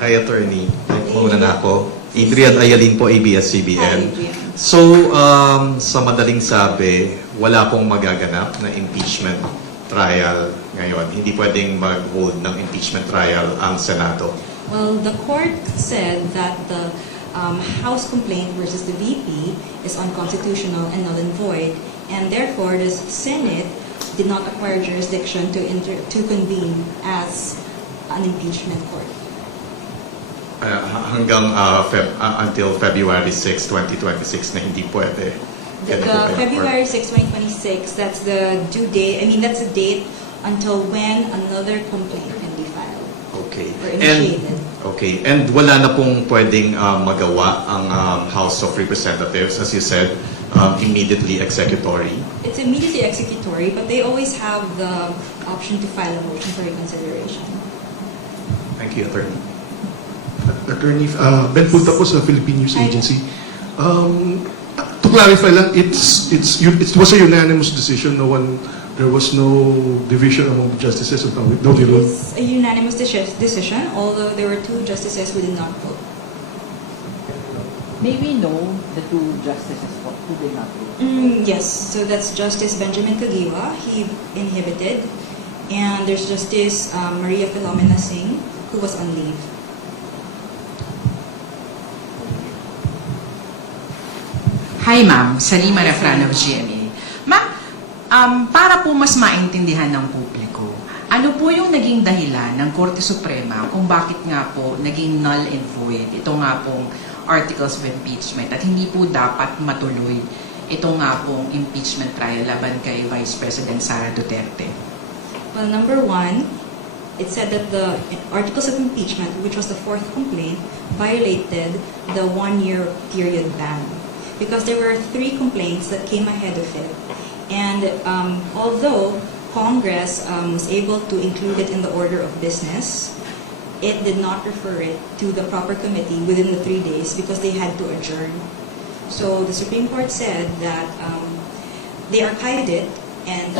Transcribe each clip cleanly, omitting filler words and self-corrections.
Hi, Attorney. Muna na ako. Adrian Ayalin po, ABS-CBN. So, sa madaling sabi, wala pong magaganap na impeachment trial ngayon. Hindi pwedeng mag-hold ng impeachment trial ang Senado. Well, the court said that the House complaint versus the VP is unconstitutional and null and void, and therefore the Senate did not acquire jurisdiction to convene as an impeachment court. Hanggang until February 6, 2026 na hindi pwede. The February 6, 2026, that's the due date. I mean, that's the date until when another complaint can be filed. Okay. Or initiated. And wala na pong pwedeng magawa ang House of Representatives, as you said, immediately executory. It's immediately executory, but they always have the option to file a motion for reconsideration. Thank you, Attorney. Attorney, Ben Punta po sa Philippine News Agency. To clarify lang, it was a unanimous decision. There was no division among the justices of no It was a unanimous decision, although there were two justices who did not vote. May we know the two justices who did not vote? Yes, so that's Justice Benjamin Caguiwa, he inhibited, and there's Justice Maria Philomena Singh, who was on leave. Hi ma'am, Salima Refran of GMA. Ma'am, para po mas maintindihan ng publiko, ano po yung naging dahilan ng Korte Suprema kung bakit nga po naging null and void ito nga pong articles of impeachment at hindi po dapat matuloy ito nga pong impeachment trial laban kay Vice President Sara Duterte? Well, number one, it said that the articles of impeachment, which was the fourth complaint, violated the one-year period ban, because there were three complaints that came ahead of it. And although Congress was able to include it in the order of business, it did not refer it to the proper committee within the 3 days because they had to adjourn. So the Supreme Court said that they archived it, and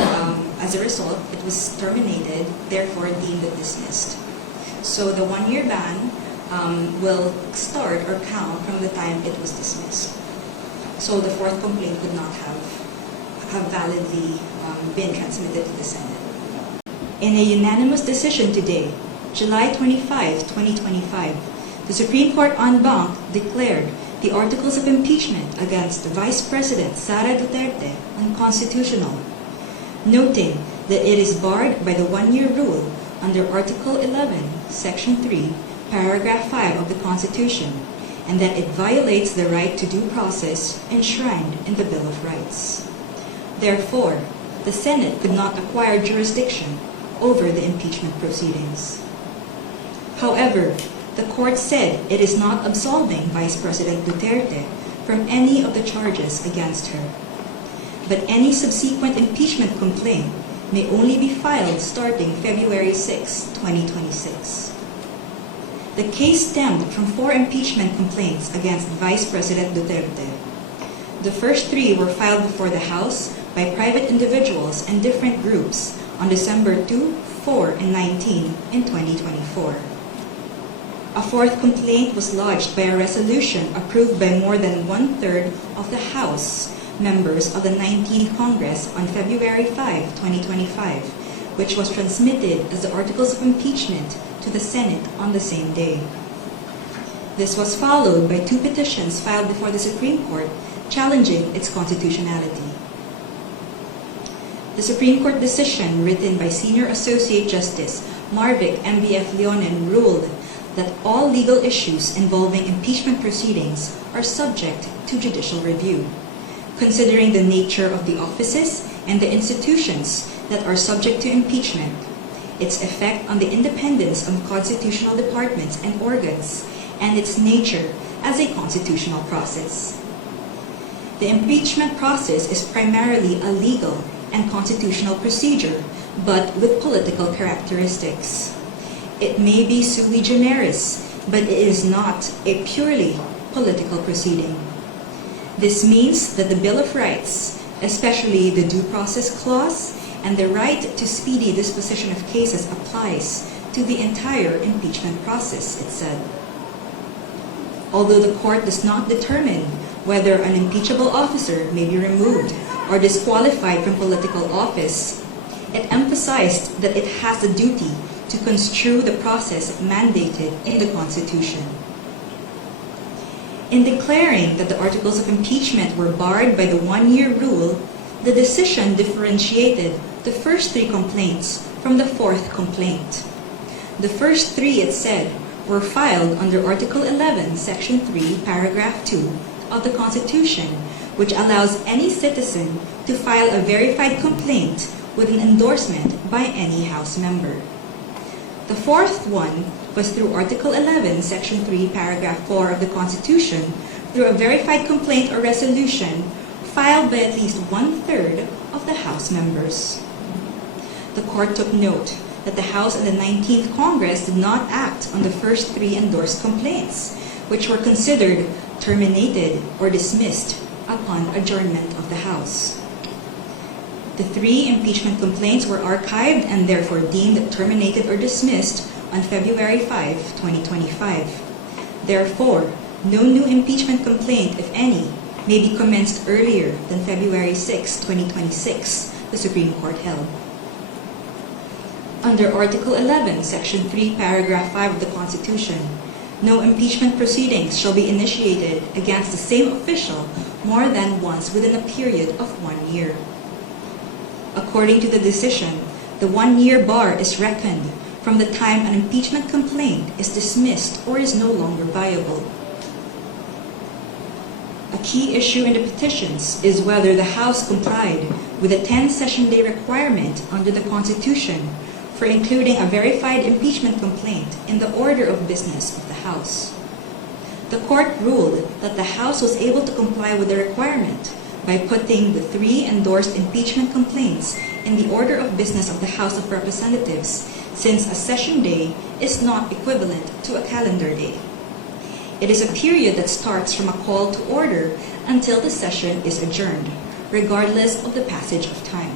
as a result, it was terminated, therefore deemed dismissed. So the one-year ban will start or count from the time it was dismissed. So the fourth complaint could not have validly been transmitted to the Senate. In a unanimous decision today, July 25, 2025, the Supreme Court en banc declared the articles of impeachment against Vice President Sara Duterte unconstitutional, noting that it is barred by the one-year rule under Article 11, Section 3, Paragraph 5 of the Constitution, and that it violates the right to due process enshrined in the Bill of Rights. Therefore, the Senate could not acquire jurisdiction over the impeachment proceedings. However, the court said it is not absolving Vice President Duterte from any of the charges against her. But any subsequent impeachment complaint may only be filed starting February 6, 2026. The case stemmed from 4 impeachment complaints against Vice President Duterte. The first 3 were filed before the House by private individuals and different groups on December 2, 4, and 19 in 2024. A fourth complaint was lodged by a resolution approved by more than 1/3 of the House members of the 19th Congress on February 5, 2025, which was transmitted as the articles of impeachment to the Senate on the same day. This was followed by 2 petitions filed before the Supreme Court challenging its constitutionality. The Supreme Court decision written by Senior Associate Justice Marvic M.B.F. Leonen ruled that all legal issues involving impeachment proceedings are subject to judicial review, considering the nature of the offices and the institutions that are subject to impeachment, its effect on the independence of constitutional departments and organs, and its nature as a constitutional process. The impeachment process is primarily a legal and constitutional procedure, but with political characteristics. It may be sui generis, but it is not a purely political proceeding. This means that the Bill of Rights, especially the Due Process Clause and the right to speedy disposition of cases, applies to the entire impeachment process, it said. Although the court does not determine whether an impeachable officer may be removed or disqualified from political office, it emphasized that it has the duty to construe the process mandated in the Constitution. In declaring that the articles of impeachment were barred by the one-year rule, the decision differentiated the first three complaints from the fourth complaint. The first three, it said, were filed under Article 11, Section 3, Paragraph 2 of the Constitution, which allows any citizen to file a verified complaint with an endorsement by any House member. The fourth one was through Article 11, Section 3, Paragraph 4 of the Constitution, through a verified complaint or resolution filed by at least one-third of the House members. The court took note that the House and the 19th Congress did not act on the first three endorsed complaints, which were considered terminated or dismissed upon adjournment of the House. The three impeachment complaints were archived and therefore deemed terminated or dismissed on February 5, 2025. Therefore, no new impeachment complaint, if any, may be commenced earlier than February 6, 2026, the Supreme Court held. Under Article 11, Section 3, Paragraph 5 of the Constitution, no impeachment proceedings shall be initiated against the same official more than once within a period of 1 year. According to the decision, the one-year bar is reckoned from the time an impeachment complaint is dismissed or is no longer viable. A key issue in the petitions is whether the House complied with the 10-session day requirement under the Constitution for including a verified impeachment complaint in the order of business of the House. The court ruled that the House was able to comply with the requirement by putting the three endorsed impeachment complaints in the order of business of the House of Representatives, since a session day is not equivalent to a calendar day. It is a period that starts from a call to order until the session is adjourned, regardless of the passage of time.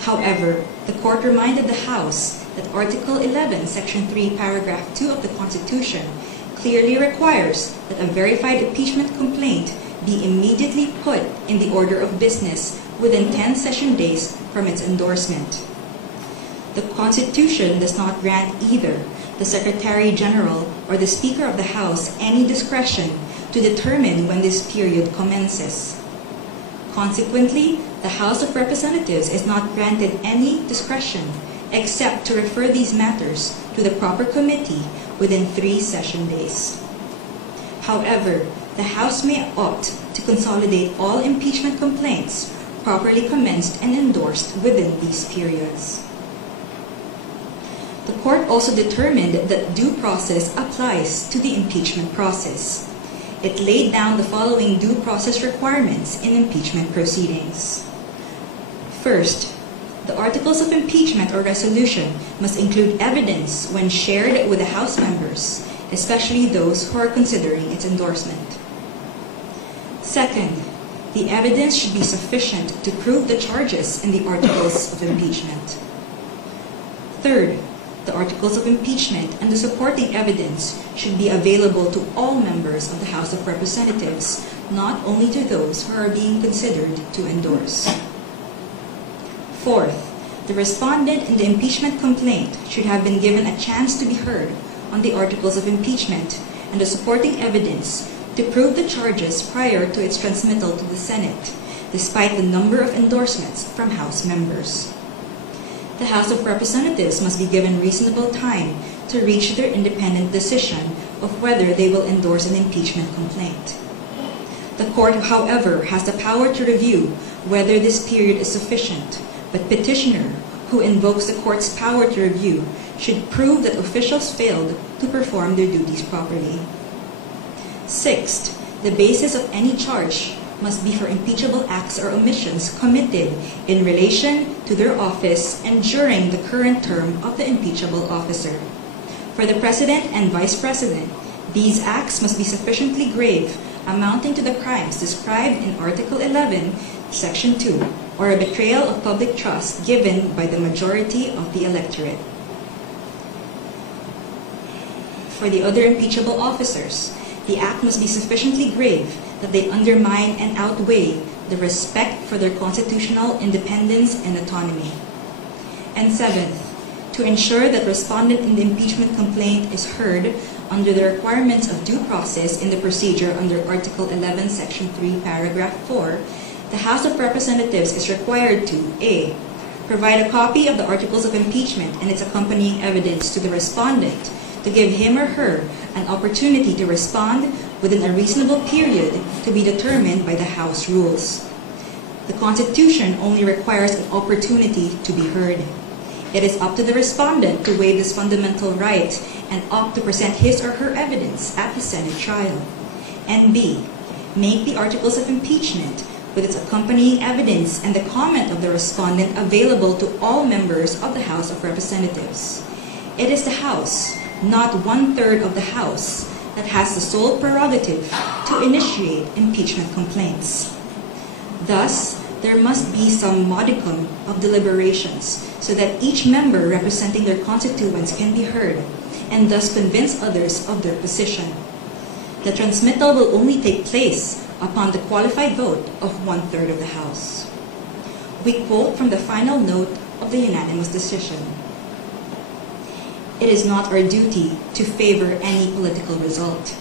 However, the court reminded the House that Article 11, Section 3, Paragraph 2 of the Constitution clearly requires that a verified impeachment complaint be immediately put in the order of business within 10 session days from its endorsement. The Constitution does not grant either the Secretary General or the Speaker of the House any discretion to determine when this period commences. Consequently, the House of Representatives is not granted any discretion except to refer these matters to the proper committee within 3 session days. However, the House may opt to consolidate all impeachment complaints properly commenced and endorsed within these periods. The court also determined that due process applies to the impeachment process. It laid down the following due process requirements in impeachment proceedings. First, the articles of impeachment or resolution must include evidence when shared with the House members, especially those who are considering its endorsement. Second, the evidence should be sufficient to prove the charges in the articles of impeachment. Third, the articles of impeachment and the supporting evidence should be available to all members of the House of Representatives, not only to those who are being considered to endorse. Fourth, the respondent in the impeachment complaint should have been given a chance to be heard on the articles of impeachment and the supporting evidence to prove the charges prior to its transmittal to the Senate, despite the number of endorsements from House members. The House of Representatives must be given reasonable time to reach their independent decision of whether they will endorse an impeachment complaint. The court, however, has the power to review whether this period is sufficient, but petitioner, who invokes the court's power to review, should prove that officials failed to perform their duties properly. Sixth, the basis of any charge must be for impeachable acts or omissions committed in relation to their office and during the current term of the impeachable officer. For the President and Vice President, these acts must be sufficiently grave, amounting to the crimes described in Article 11, Section 2, or a betrayal of public trust given by the majority of the electorate. for the other impeachable officers, the act must be sufficiently grave that they undermine and outweigh the respect for their constitutional independence and autonomy. And seventh, to ensure that respondent in the impeachment complaint is heard under the requirements of due process in the procedure under Article 11, Section 3, Paragraph 4, the House of Representatives is required to A. Provide a copy of the Articles of Impeachment and its accompanying evidence to the respondent to give him or her an opportunity to respond within a reasonable period to be determined by the House rules. The Constitution only requires an opportunity to be heard. It is up to the respondent to waive this fundamental right and opt to present his or her evidence at the Senate trial. And B. Make the Articles of Impeachment with its accompanying evidence and the comment of the respondent available to all members of the House of Representatives. It is the House, not 1/3 of the House, that has the sole prerogative to initiate impeachment complaints. Thus, there must be some modicum of deliberations so that each member representing their constituents can be heard and thus convince others of their position. The transmittal will only take place upon the qualified vote of 1/3 of the House. We quote from the final note of the unanimous decision. It is not our duty to favor any political result.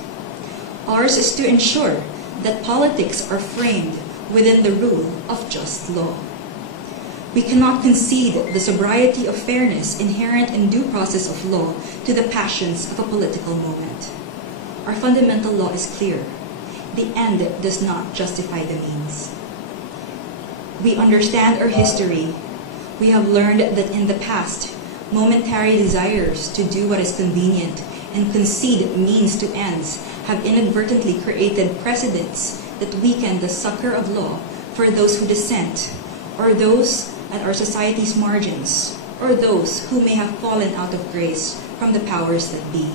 Ours is to ensure that politics are framed within the rule of just law. We cannot concede the sobriety of fairness inherent in due process of law to the passions of a political moment. Our fundamental law is clear. The end does not justify the means. We understand our history. We have learned that in the past, momentary desires to do what is convenient and concede means to ends have inadvertently created precedents that weaken the succor of law for those who dissent, or those at our society's margins, or those who may have fallen out of grace from the powers that be.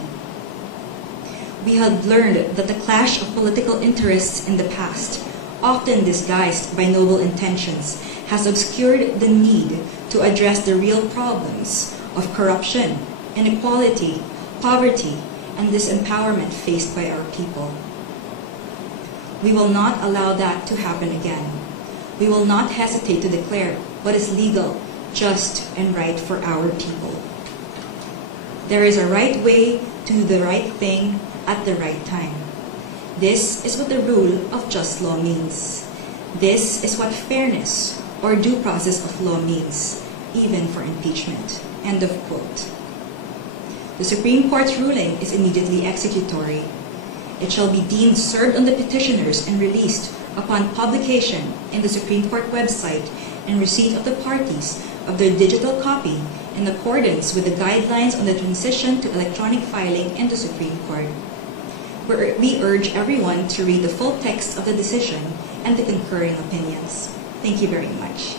We have learned that the clash of political interests in the past, often disguised by noble intentions, has obscured the need to address the real problems of corruption, inequality, poverty, and disempowerment faced by our people. We will not allow that to happen again. We will not hesitate to declare what is legal, just, and right for our people. There is a right way to do the right thing at the right time. This is what the rule of just law means. This is what fairness or due process of law means, even for impeachment. End of quote. The Supreme Court's ruling is immediately executory. It shall be deemed served on the petitioners and released upon publication in the Supreme Court website and receipt of the parties of their digital copy in accordance with the guidelines on the transition to electronic filing in the Supreme Court. We urge everyone to read the full text of the decision and the concurring opinions. Thank you very much.